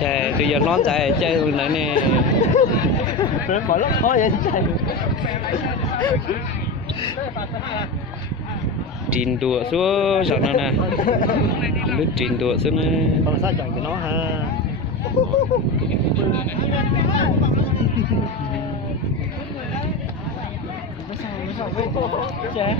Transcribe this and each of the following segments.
Trời, từ giờ nón chạy chơi rồi này nè. Bỏ lúc thôi vậy chạy. Chín đũa xuống rồi nè. Nước chín đũa xuống nè. Còn sao chọn cái nó ha. Chết.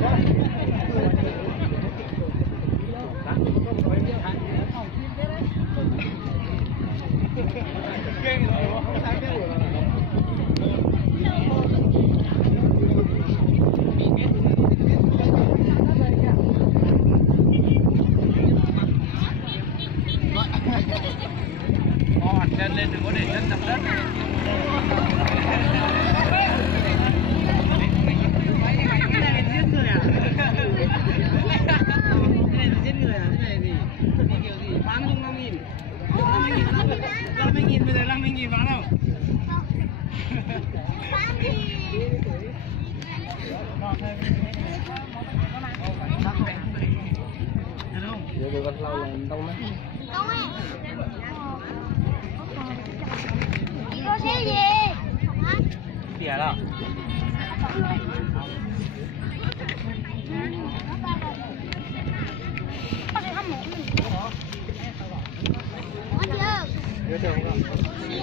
Chân lên đừng có để chân nằm đất. Giờ tụi con lâu là đông mấy. Chị có xe gì? Hả? Tỉa đâu?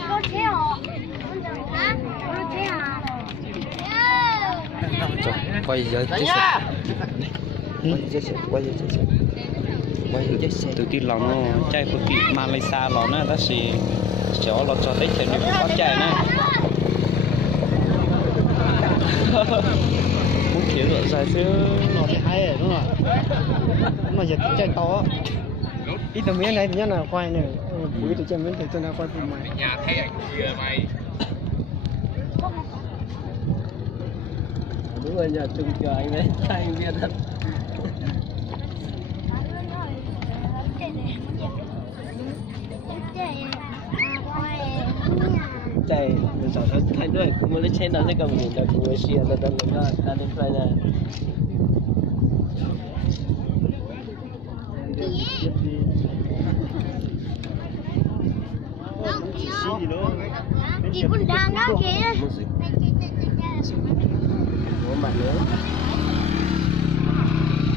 Có xe hả? Hả? Có xe hả? Trời, quay giờ chết xe. Quay giờ chết xe. Từ tin lòng nó chạy của chị Malaysia nó nè, ta xì chó nó cho tới chạy được bắt chạy nè. Muốn kiếm được dài xưa Nó thì hay rồi đúng không? Mà giờ chạy to. Ít tầm miếng này thì nhất là quay này, buổi từ trên miếng từ trên là quay cùng mày. Nhà thay ảnh kia mày. Đúng rồi, giờ chừng chờ anh đấy, hai anh biết thật. Chạy, mình sợ thayด้วยกูไม่ได้เช่นนั้นกับมึงแต่กูเชียร์แต่ตอนนั้นก็การเล่นไฟนะChị cũng đang đó kìa. Ủa mà nữa